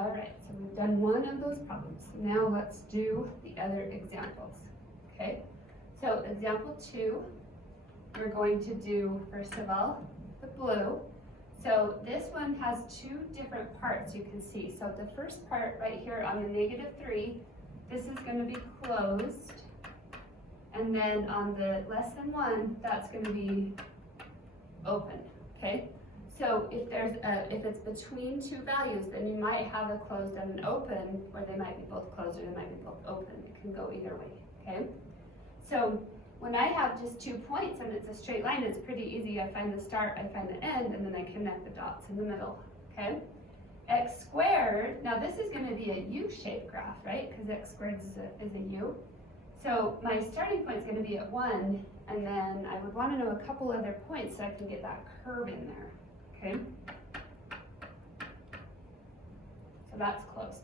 All right, so we've done one of those problems. Now let's do the other examples, okay? So example 2, we're going to do, first of all, the blue. So this one has 2 different parts you can see. So the first part right here on the -3, this is going to be closed. And then on the less than 1, that's going to be open, okay? So if it's between 2 values, then you might have a closed and an open, or they might be both closed or they might be both open. It can go either way, okay? So when I have just 2 points and it's a straight line, it's pretty easy. I find the start, I find the end, and then I connect the dots in the middle, okay? X squared, now this is going to be a U-shaped graph, right? Because x squared is a U. So my starting point is going to be at 1, and then I would want to know a couple other points so I can get that curve in there. Okay, so that's closed.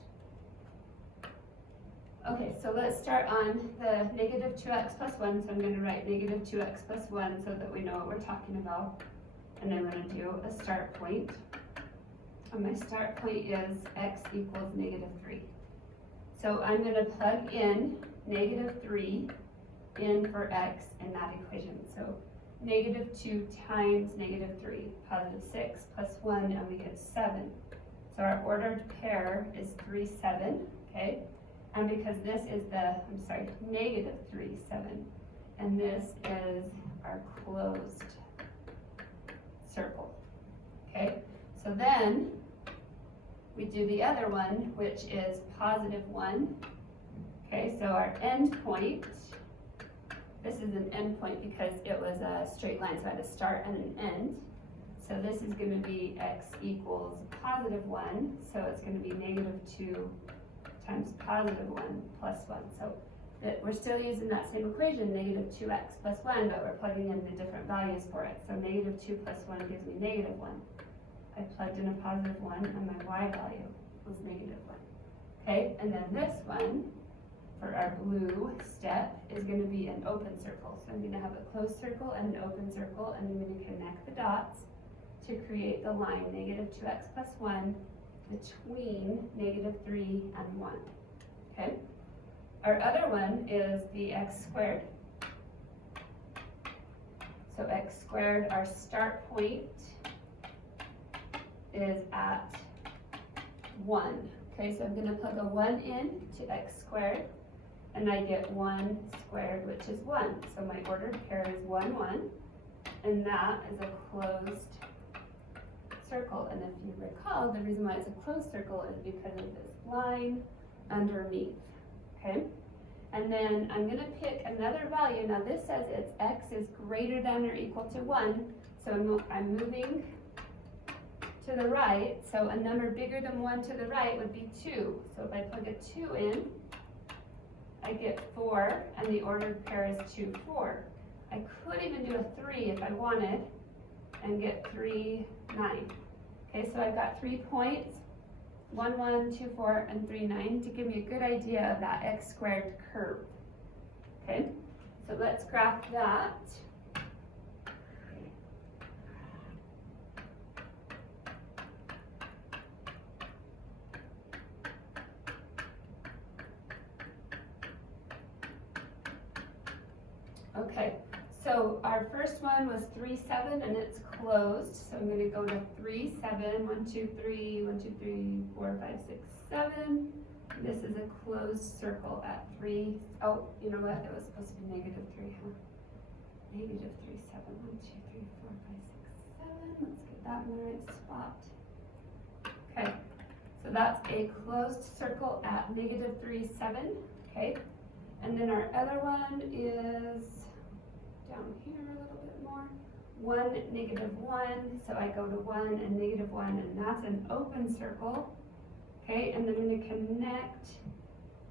Okay, so let's start on the -2x plus 1. So I'm going to write -2x plus 1 so that we know what we're talking about. And then we're going to do a start point. And my start point is x equals -3. So I'm going to plug in -3 in for x in that equation. So -2 times -3, positive 6 plus 1, and we get 7. So our ordered pair is 3, 7, okay? And because this is -3, 7, and this is our closed circle, okay? So then we do the other one, which is positive 1, okay? So our end point, this is an end point because it was a straight line, so I had a start and an end. So this is going to be x equals positive 1, so it's going to be -2 times positive 1 plus 1. So we're still using that same equation, -2x plus 1, but we're plugging in the different values for it. So -2 plus 1 gives me -1. I plugged in a positive 1, and my y value was -1. Okay, and then this one, for our blue step, is going to be an open circle. So I'm going to have a closed circle and an open circle, and I'm going to connect the dots to create the line -2x plus 1 between -3 and 1. Okay? Our other one is the x squared. So x squared, our start point is at 1. Okay, so I'm going to plug a 1 in to x squared, and I get 1 squared, which is 1. So my ordered pair is 1, 1, and that is a closed circle. And if you recall, the reason why it's a closed circle is because of this line underneath, okay? And then I'm going to pick another value. Now this says it's x is greater than or equal to 1, so I'm moving to the right, so a number bigger than 1 to the right would be 2. So if I plug a 2 in, I get 4, and the ordered pair is 2, 4. I could even do a 3 if I wanted, and get 3, 9. Okay, so I've got 3 points, 1, 1, 2, 4, and 3, 9, to give me a good idea of that x squared curve. Okay, so let's graph that. Okay, so our first one was 3, 7, and it's closed. So I'm going to go to 3, 7, 1, 2, 3, 1, 2, 3, 4, 5, 6, 7. This is a closed circle at 3. Oh, you know what? It was supposed to be -3, huh? -3, 7, 1, 2, 3, 4, 5, 6, 7. Let's get that in the right spot. Okay, so that's a closed circle at -3, 7. Okay, and then our other one is down here a little bit more. 1, -1, so I go to 1 and -1, and that's an open circle. Okay, and I'm going to connect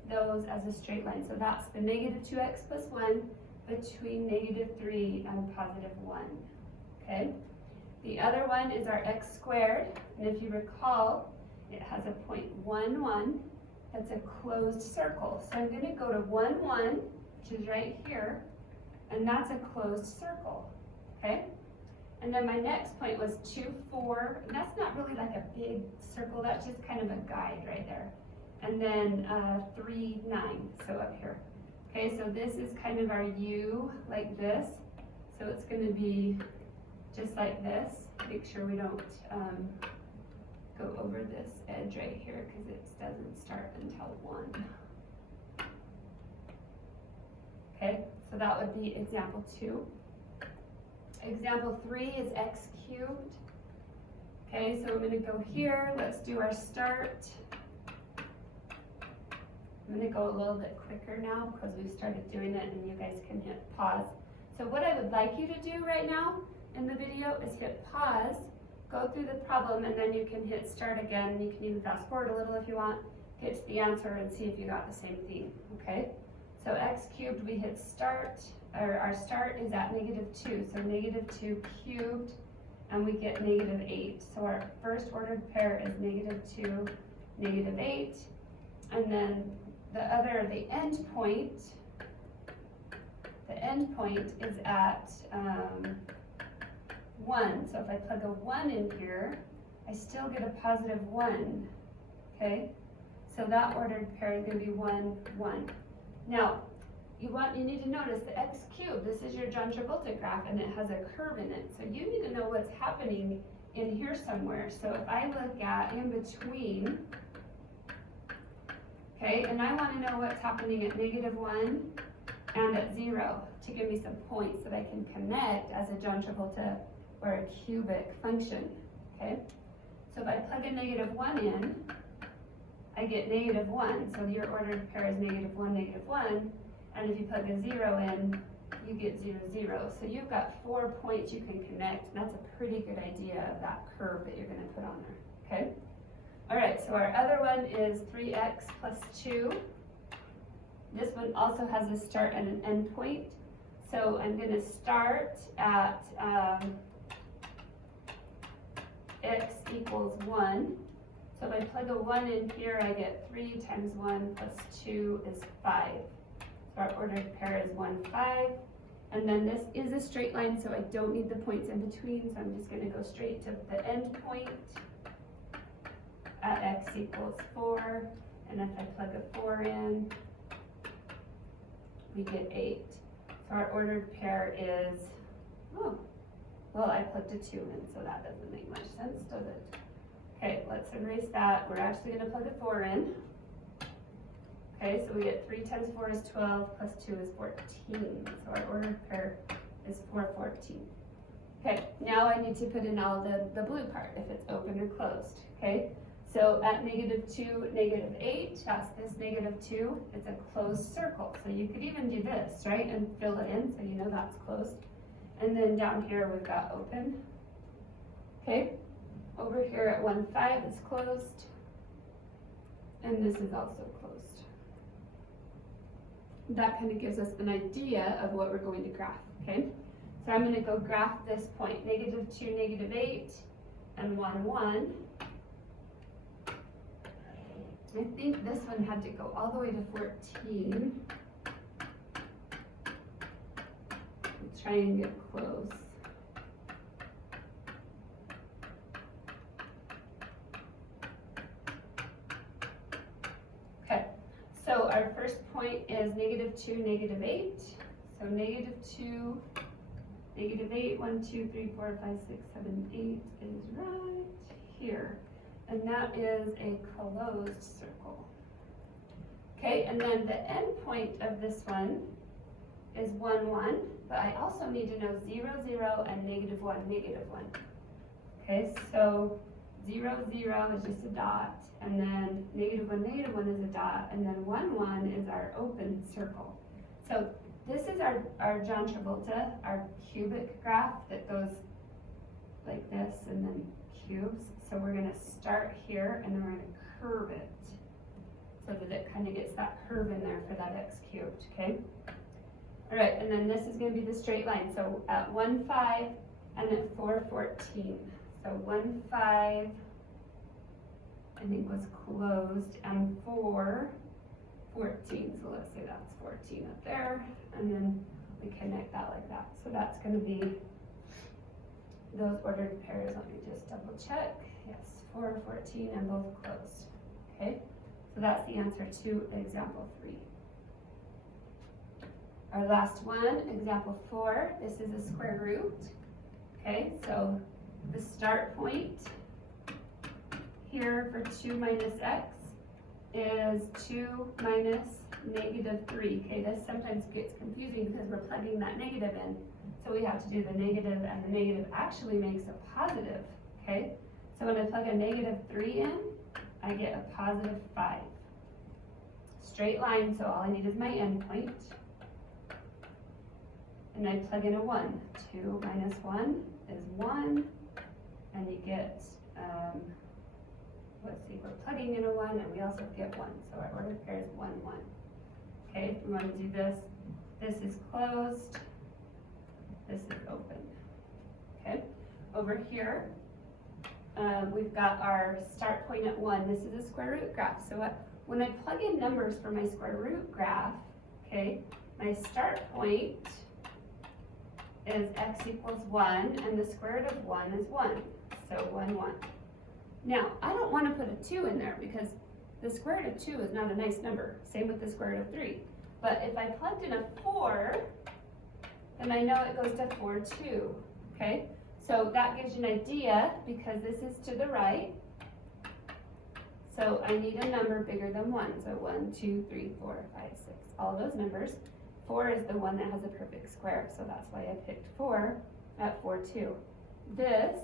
those as a straight line. So that's the -2x plus 1 between -3 and positive 1. Okay, the other one is our x squared, and if you recall, it has a point 1, 1. That's a closed circle. So I'm going to go to 1, 1, which is right here, and that's a closed circle. Okay, And then my next point was 2, 4, and that's not really like a big circle, that's just kind of a guide right there. And then 3, 9, so up here. Okay, so this is kind of our U, like this. So it's gonna be just like this. Make sure we don't go over this edge right here because it doesn't start until 1. Okay, so that would be example 2. Example 3 is x cubed. Okay, so we're going to go here. Let's do our start. I'm going to go a little bit quicker now because we started doing it and you guys can hit pause. So what I would like you to do right now in the video is hit pause, go through the problem, and then you can hit start again. You can even fast forward a little if you want, hit the answer and see if you got the same thing, okay? So x cubed, we hit start, or our start is at -2, so -2 cubed, and we get -8. So our first ordered pair is -2, -8, and then the end point is at 1. So if I plug a 1 in here, I still get a +1, okay? So that ordered pair is going to be 1, 1. Now, you need to notice the x cubed, this is your John Travolta graph, and it has a curve in it. So you need to know what's happening in here somewhere. So if I look at in between, okay, and I want to know what's happening at -1 and at 0 to give me some points that I can connect as a John Travolta or a cubic function, okay? So if I plug a -1 in, I get -1, so your ordered pair is -1, -1, and if you plug a 0 in, you get 0, 0. So you've got 4 points you can connect, and that's a pretty good idea of that curve that you're gonna put on there, okay? All right, so our other one is 3x plus 2. This one also has a start and an end point. So I'm gonna start at x equals 1. So if I plug a 1 in here, I get 3 times 1 plus 2 is 5. So our ordered pair is 1, 5. And then this is a straight line, so I don't need the points in between, so I'm just going to go straight to the end point at x equals 4. And if I plug a 4 in, we get 8. So our ordered pair is, well, I plugged a 2 in, so that doesn't make much sense, does it? Okay, let's erase that. We're actually going to plug a 4 in. Okay, so we get 3 times 4 is 12, plus 2 is 14. So our ordered pair is 4, 14. Okay, now I need to put in all the blue part, if it's open or closed. Okay, so at -2, -8, that's this -2. It's a closed circle. So you could even do this, right, and fill it in so you know that's closed. And then down here we've got open. Okay. Over here at 1, 5 is closed, and this is also closed. That kind of gives us an idea of what we're going to graph, okay? So I'm going to go graph this point, -2, -8, and 1, 1. I think this one had to go all the way to 14. Let's try and get close. So our first point is -2, -8. So -2, -8, 1, 2, 3, 4, 5, 6, 7, 8 is right here. And that is a closed circle. Okay, and then the end point of this one is 1, 1, but I also need to know 0, 0, and -1, -1. Okay, so 0, 0 is just a dot, and then -1, -1 is a dot, and then 1, 1 is our open circle. So this is our John Travolta, our cubic graph that goes like this and then cubes. So we're going to start here and then we're going to curve it so that it kind of gets that curve in there for that x cubed, okay? All right, and then this is going to be the straight line. So at 1, 5 and at 4, 14. So 1, 5, I think was closed, and 4, 14. So let's say that's 14 up there, and then we connect that like that. So that's going to be those ordered pairs, let me just double check. Yes, 4, 14, and both closed. Okay, so that's the answer to example 3. Our last one, example 4, this is a square root. Okay, so the start point here for 2 minus x is 2 minus negative 3. Okay, this sometimes gets confusing because we're plugging that negative in. So we have to do the negative, and the negative actually makes a positive. Okay, so when I plug a negative 3 in, I get a positive 5. Straight line, so all I need is my endpoint. And I plug in a 1. 2 minus 1 is 1, and you get, let's see, we're plugging in a 1, and we also get 1. So our ordered pair is 1, 1. Okay, we want to do this. This is closed. This is open. Okay, over here, we've got our start point at 1. This is a square root graph. So when I plug in numbers for my square root graph, okay, my start point is x equals 1, and the square root of 1 is 1. So 1, 1. Now, I don't want to put a 2 in there because the square root of 2 is not a nice number. Same with the square root of 3. But if I plugged in a 4, then I know it goes to 4, 2. Okay? So that gives you an idea because this is to the right. So I need a number bigger than 1. So 1, 2, 3, 4, 5, 6. All those numbers. 4 is the one that has a perfect square. So that's why I picked 4 at 4, 2. This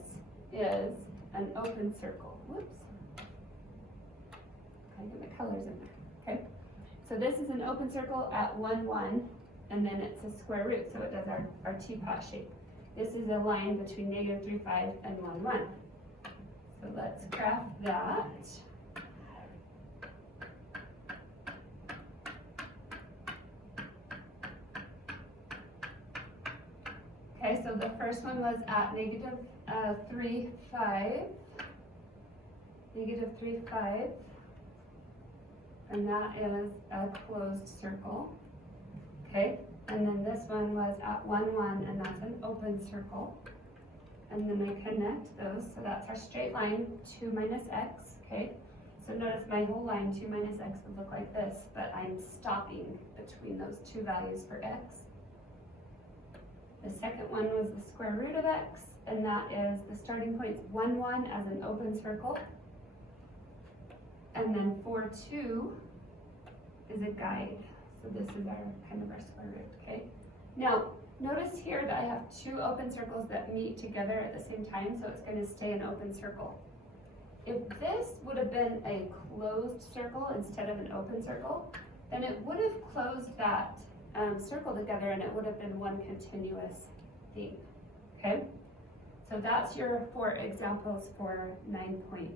is an open circle. Whoops. I get my colors in there. Okay. So this is an open circle at 1, 1, and then it's a square root, so it does our teapot shape. This is a line between negative 3, 5, and 1, 1. So let's graph that. Okay, so the first one was at negative 3, 5. Negative 3, 5. And that is a closed circle. Okay, and then this one was at 1, 1, and that's an open circle. And then I connect those, so that's our straight line, 2 minus x. Okay, so notice my whole line, 2 minus x, would look like this, but I'm stopping between those two values for x. The second one was the square root of x, and that is the starting point 1, 1 as an open circle. And then 4, 2 is a guide. So this is our kind of our square root, okay? Now, notice here that I have 2 open circles that meet together at the same time, so it's going to stay an open circle. If this would have been a closed circle instead of an open circle, then it would have closed that circle together, and it would have been one continuous theme, okay? So that's your 4 examples for 9.5.